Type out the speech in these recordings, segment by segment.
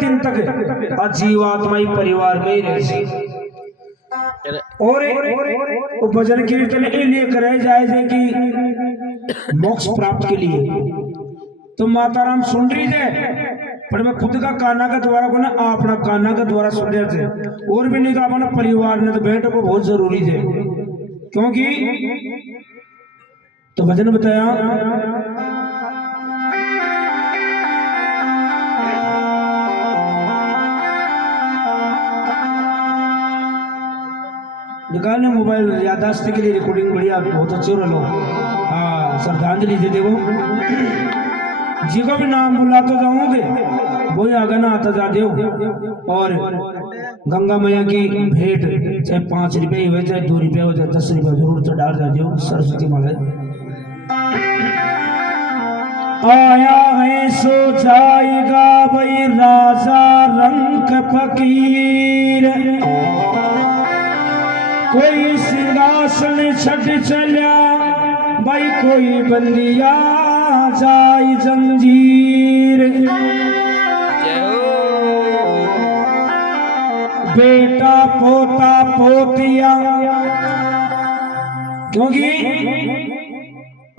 दिन तक आजीवात्माई परिवार में ही रहे और भजन कीर्तन इसलिए करे जाए थे कि मोक्ष प्राप्त के लिए। तो माता राम सुन रही थे पर मैं खुद का काना का द्वारा को ना अपना काना का द्वारा सुन रहे थे और भी नहीं तो अपना परिवार ने तो बैठ को बहुत जरूरी थे क्योंकि तो भजन बताया निकालने मोबाइल यादाश्त के लिए रिकॉर्डिंग बढ़िया बहुत अच्छे लो। हाँ श्रद्धांजलि दे देखो जी को भी नाम बुला तो जाऊंगे वही आगे ना आता जा दो। और गंगा मैया की भेंट चाहे 5 रुपए हुए चाहे 2 रुपए हो चाहे 10 रुपए जरूर चढ़ा जा दो। सरस्वती माला आया है सो जाएगा भाई राजा रंग फकीर कोई सिंहासन छड़ चलिया भाई कोई बंदिया जाई जंजीर। बेटा पोता पोतिया क्योंकि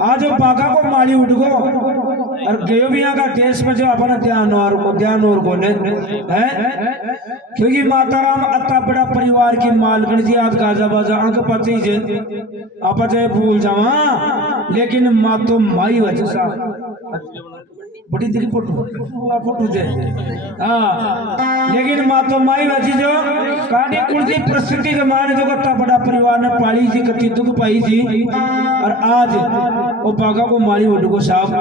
आज बागा को माली उठ गो और गयो भी यहाँ का देश में जो अपना ध्यान और को है क्योंकि माता राम अत्ता बड़ा परिवार की मालकन जी आज गाजा बाजा अंक पति जे आप चाहे भूल जावा लेकिन माँ तो माई वजह सा बड़ी दिल फोटो दे। हाँ लेकिन माँ तो माई वजह जो काटी कुर्सी परिस्थिति के माने जो कत्ता बड़ा परिवार ने पाली जी कत्ती दुख पाई जी और आज वो बागा को माली उठ को साहब।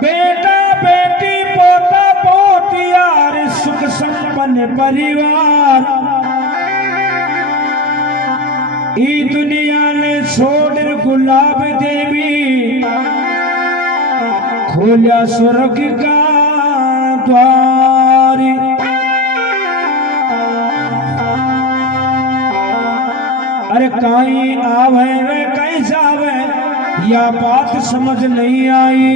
बेटा बेटी पोता पोतियार सुख संपन्न परिवार ई दुनिया ने छोड़ गुलाब देवी खोलिया स्वर्ग का द्वार। अरे कहीं आवे वे कहीं जावे या बात समझ नहीं आई।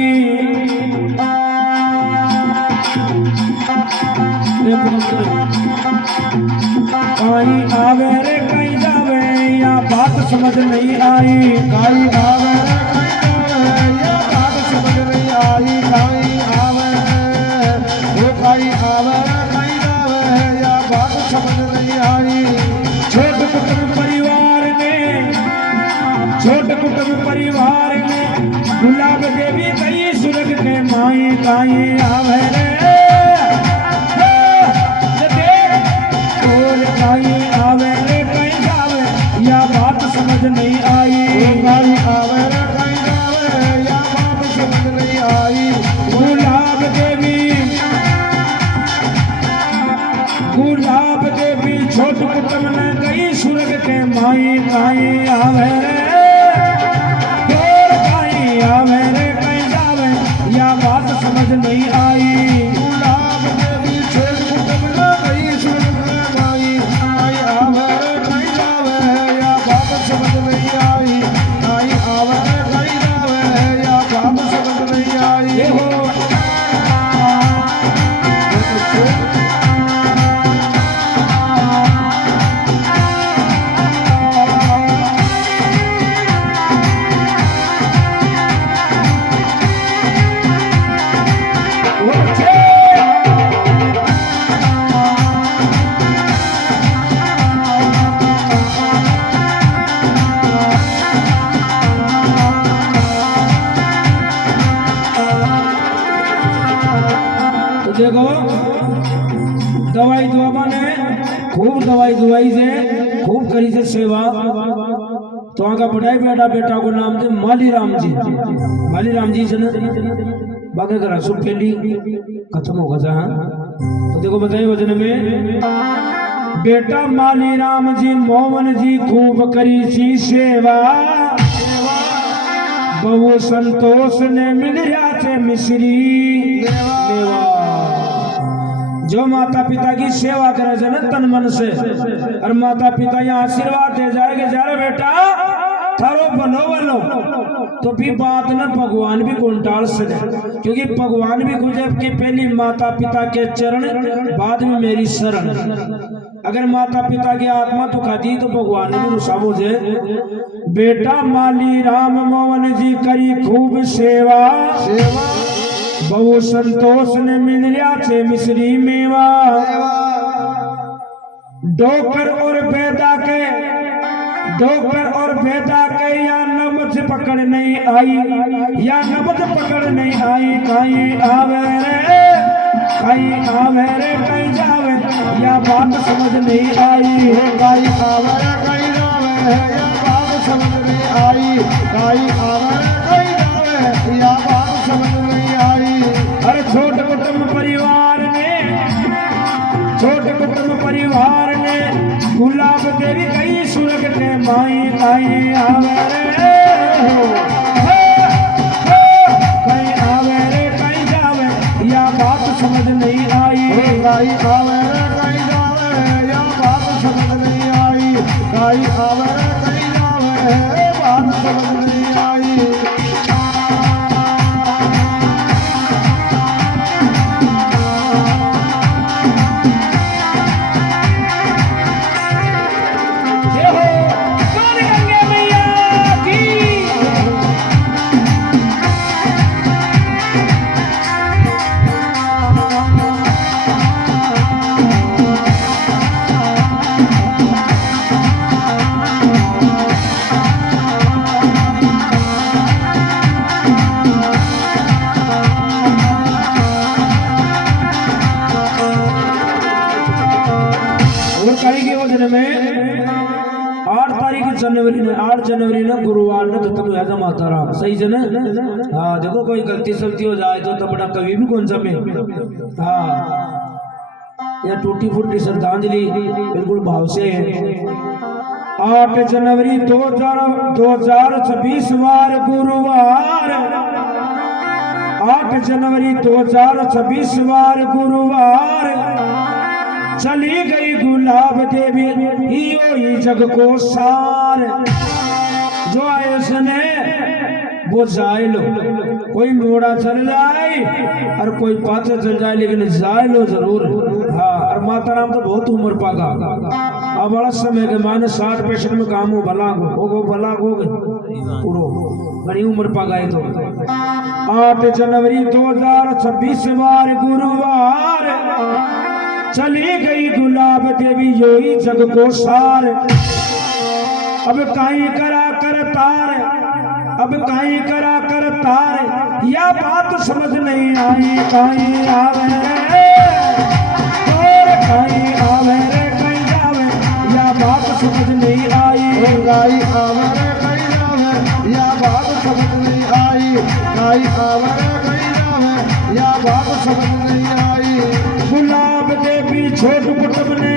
कहीं आवे रे कहीं जावे या बात समझ नहीं आई। कहीं आवे या बात समझ नहीं आई। कहीं आवे वो कहीं आवे कहीं जावे या बात समझ नहीं आई। छोटे कुटुंब परिवार में गुलाब देवी कई सुरग के माई कहीं आवे रे कहीं आवे रे कहीं जावे या बात समझ नहीं आई। कहीं आवे रे कहीं जावे या बात समझ नहीं आई। गुलाब देवी छोट कुटुंब में कई सुरग के माई कहीं आवे रे आवे रे कहीं जावे या बात समझ नहीं आई। गुलाब देवी छोट कुटुंब में कई सुरग के माई कहीं आवे रे कहीं जावे या बात समझ नहीं आई। कहीं आवे रे कहीं जावे या बात समझ नहीं आई। ये हो देखो दवाई दुआ ने खूब दवाई दुआई से खूब करी से सेवा तो आका बढ़ाई बेटा को नाम थे माली राम जी से बाकी करा सुख पेली खत्म होगा जा। तो देखो बताइए वचन में बेटा माली राम जी मोहन जी खूब करी सी सेवा बहु संतोष ने मिल रहा थे मिश्री देवा। जो माता पिता की सेवा करे से तन मन से और माता पिता यहाँ आशीर्वाद दे जाएंगे जा रहे बेटा थारो बनो बनो तो भी बात न भगवान भी गुंटाल सके, क्योंकि भगवान भी गुजर के पहले माता पिता के चरण, बाद में मेरी शरण। अगर माता पिता की आत्मा तो खाती तो भगवान ने रुसाबो जे। बेटा माली राम मोहन जी करी खूब सेवा, बहु संतोष ने मिल लिया छे मिश्री मेवा। डॉक्टर और बेटा के या नब्ज पकड़ नहीं आई, या नब्ज पकड़ नहीं आई। कहीं आवे रे कहीं जावे, या बात समझ नहीं आई। कहीं आवे कहीं जावे, या बात समझ नहीं आई। कहीं आवे कहीं जावे, या बात समझ नहीं आई। अरे छोटे कुटुंब परिवार ने गुलाब देवी कई सुरग के माई। कहीं आवे रे कहीं जावे, या बात समझ नहीं आई। कहीं आवे कहीं जावे, या बात समझ नहीं आई। कहीं आवे कहीं जावे, बात समझ नहीं आई। में 8 जनवरी ने गुरुवार ने खत्म हुआ था माता राम। सही से ना? हाँ देखो कोई गलती सलती हो जाए तो बड़ा कवि भी कौन सा में। हाँ या टूटी फूटी श्रद्धांजलि बिल्कुल भाव से है। 8 जनवरी 2026 वार गुरुवार, 8 जनवरी 2026 वार गुरुवार, चली गई गुलाब देवी ही जग को सार। जो आए उसने वो जाए लो, कोई मोड़ा चल जाए और कोई पाछे चल जाए, लेकिन जाए लो जरूर। हाँ और माता राम तो बहुत उम्र पागा। अब बड़ा समय के माने 60-65 में काम हो भला हो गए पूरो बड़ी उम्र पागा है। तो 8 जनवरी 2026 वार गुरुवार, चली गई गुलाब देवी योई जग को सार। अब काई करा कर तार, या बात समझ नहीं आई। काई आवे रे कहीं जावे, या बात समझ नहीं आई। काई आवे कहीं जावे, या बात समझ नहीं आई। काई आवे कहीं जावे, या बात समझ नहीं आई। गुलाब देवी छोटू कुटुंब ने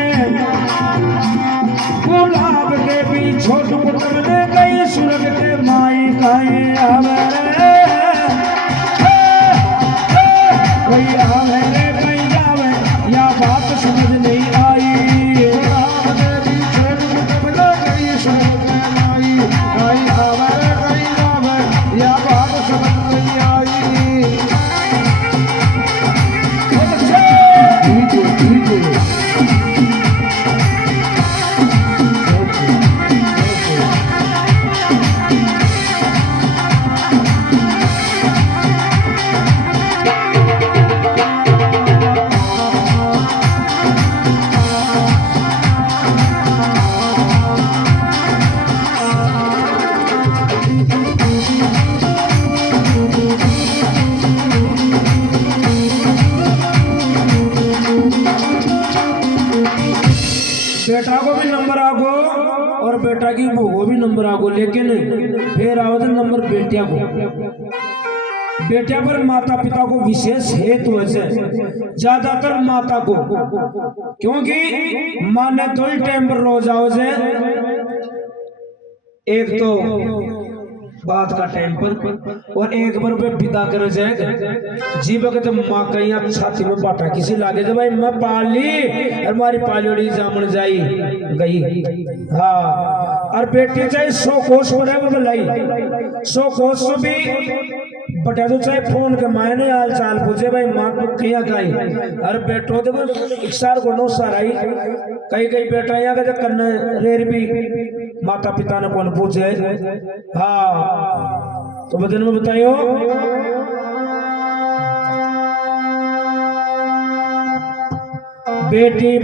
गई सुरग के माई। कहीं आवे रे कहीं जावे, या बात समझ नहीं आई। गुलाब देवी छोटू कुटुंब ने गई सुरग के माई। कहीं आवे कहीं जावे, या बात समझ नहीं आई। बेटा को भी नंबर आगो और बेटा की वो भी नंबर आगो, लेकिन फिर आवेदन नंबर बेटिया को। बेटिया पर माता पिता को विशेष हेतु है, ज्यादातर माता को, क्योंकि माँ ने 2 टाइम पर रोज आओ से, एक तो बात का टाइम पर और एक बार पे पिता कर जाएगा जीव के। तो माँ कहीं छाती में बाटा किसी लागे जब भाई मैं पाली हमारी पाली जामन जाई गई। हाँ और बेटी चाहे 100 कोस पर है वो लाई 100 कोस तो भी बटा तो चाहे फोन के मायने हाल चाल पूछे भाई माँ तो किया कहीं अरे बेटो देखो इक्सार को नो सार आई कई कई बेटा यहाँ का करना रेर भी माता पिता ने कौन पूछे हाँ तो बदन में बताइयो बेटी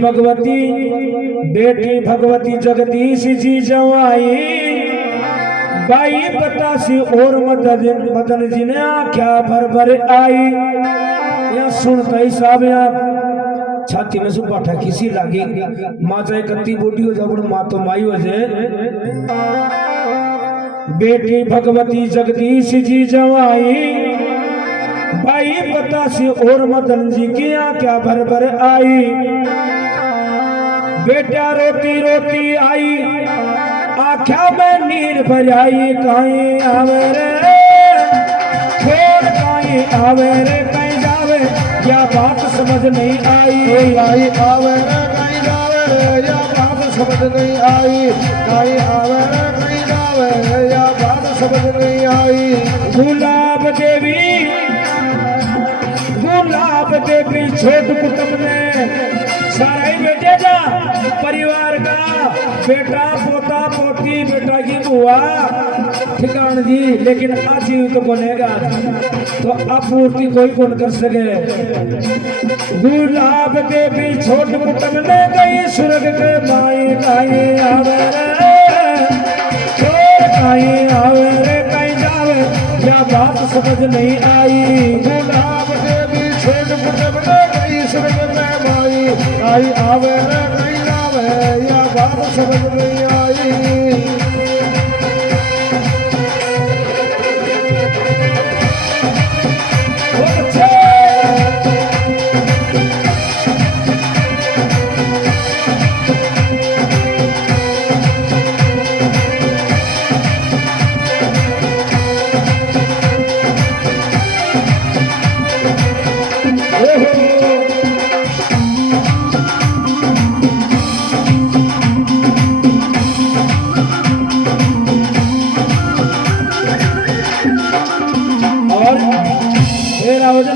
भगवती जगदीश जी जवाई बाई बतासी और मदन जी ने क्या भर आई यहाँ सुनता ही साहब यहाँ छाती में से पाठा किसी लागी माँ चाहे कत्ती बूढ़ी हो जाए माँ तो माई हो जाए बेटी भगवती जगदीश जी जवाई भाई बतासी और मदन जी की यहाँ क्या भर आई बेटा रोती रोती आई आख्या में नीर भराई कहीं आवे रे छोड़ कहीं आवे रे कहीं जावे या बात समझ नहीं आई कहीं आवे रे कहीं जावे या बात समझ नहीं आई कहीं आवे रे कहीं जावे या बात समझ नहीं आई गुलाब देवी छोट कुटुंब ने सारा ही बेटे जा परिवार का बेटा पोता पोती बेटा की बुआ ठिकान जी लेकिन आजीव तो बनेगा तो आपूर्ति कोई कौन कर सके गुलाब देवी छोट कुटुंब ने गई स्वर्ग के माई कहीं आवे कहीं आवे रे कहीं जावे या बात समझ नहीं आई गुलाब देवी छोट कुटुंब ने गई स्वर्ग में माई कहीं आवे रे कहीं जावे या बात समझ नहीं आई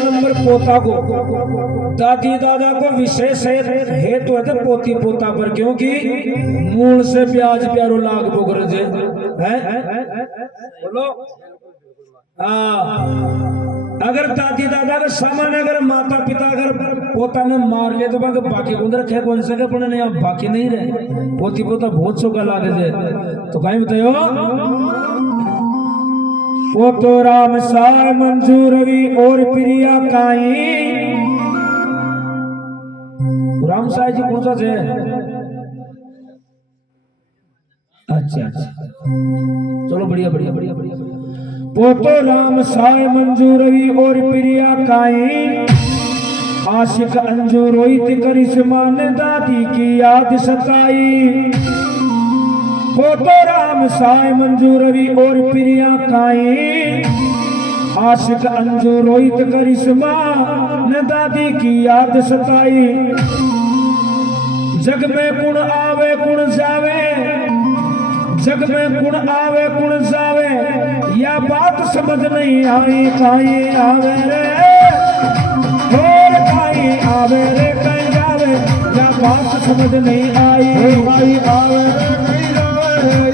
नंबर पोता को दादी दादा को विशेष है तो है पोती पोता पर क्योंकि मूल से ब्याज प्यारो लाग बोगर जे है बोलो अगर दादी दादा का सामान अगर माता पिता अगर पोता ने मार लिया तो बाकी उधर रखे कौन सके पर नहीं अब बाकी नहीं रहे पोती पोता बहुत चौका लागे जे तो कहीं बताओ वो तो राम साय मंजूर रवि और प्रिया काई राम साय जी कौन सा थे अच्छा चलो बढ़िया बढ़िया बढ़िया बढ़िया वो तो राम साय मंजूर रवि और प्रिया काई आशिक अंजू रोहित करिश्मा ने दादी की याद सताई फोटो राम साय मंजू रवि और प्रिया काई आशिक अंजू रोहित करिश्मा ने दादी की याद सताई जग में गुण आवे गुण जावे जग में गुण आवे गुण जावे या बात समझ नहीं आई काई आवे रे और काई आवे रे कहीं जावे या बात समझ नहीं आई काई आवे रे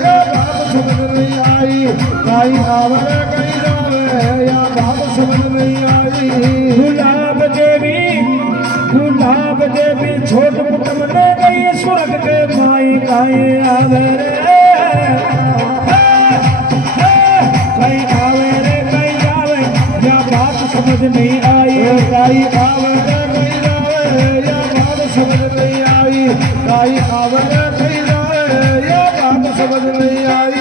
या बात समझ नहीं आई काई आवे कहीं जावे या बात समझ नहीं आई गुलाब देवी छोट कुटुंब ने गई स्वर्ग के माई काई आवे रे कहीं आवे रे कहीं जावे या बात समझ नहीं आई काई आवे कहीं जावे या बात समझ नहीं आई काई आवे कहीं जावे या बात समझ नहीं आई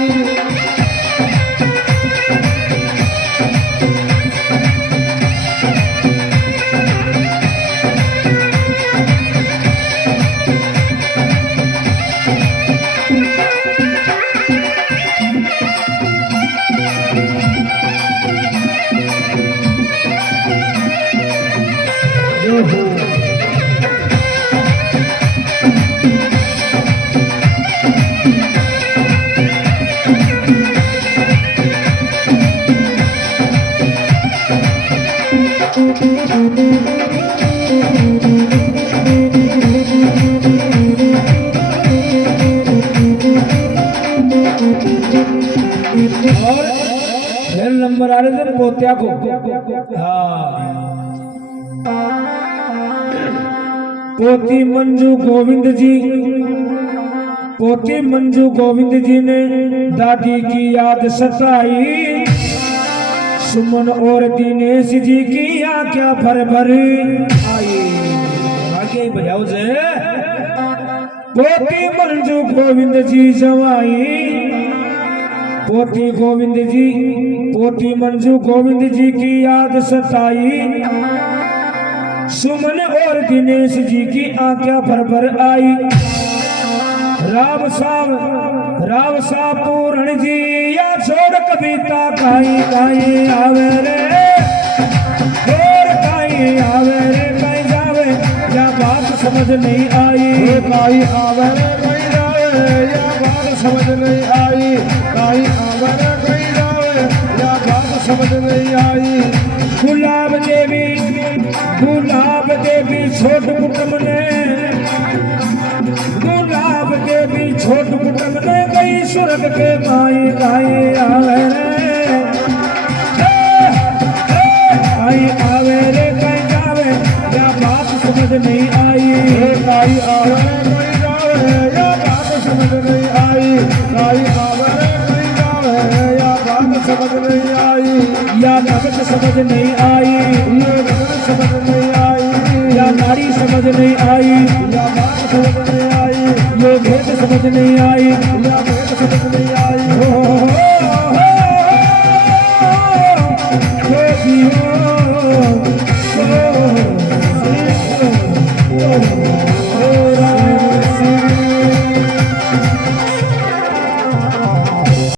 नौत्या को। हाँ पोती मंजू गोविंद जी, पोती मंजू गोविंद जी ने दादी की याद सताई, सुमन और दिनेश जी की आंखें भर भर आई। आगे ही बजाओ से पोती मंजू गोविंद जी जवाई, पोती गोविंद जी, पोती मंजू गोविंद जी की याद सताई, सुमन और दिनेश जी की आंखें भर भर आई। राम साहब पूर्ण जी या छोड़ कविता काई काई आवे रे, और काई आवे रे काई जावे, या बात समझ नहीं आई। काई आवे रे काई जावे, या बात समझ नहीं आई। काई आवे रे काई जावे, या बात समझ नहीं आई। गुलाब देवी छोट कुटुंब ने, गुलाब देवी छोट कुटुंब ने गई स्वर्ग के माई गाई आवे रे, आई आवे रे कहीं जावे, या बात समझ नहीं आई। काई आवे रे काई जावे, या बात समझ नहीं आई। काई आवे रे काई जावे, या बात समझ नहीं आई। या भगत समझ नहीं आई, ये भगत समझ नहीं आई। या नारी समझ नहीं आई, या बात समझ नहीं आई। ये भेद समझ नहीं आई, या भेद समझ नहीं आई। ओ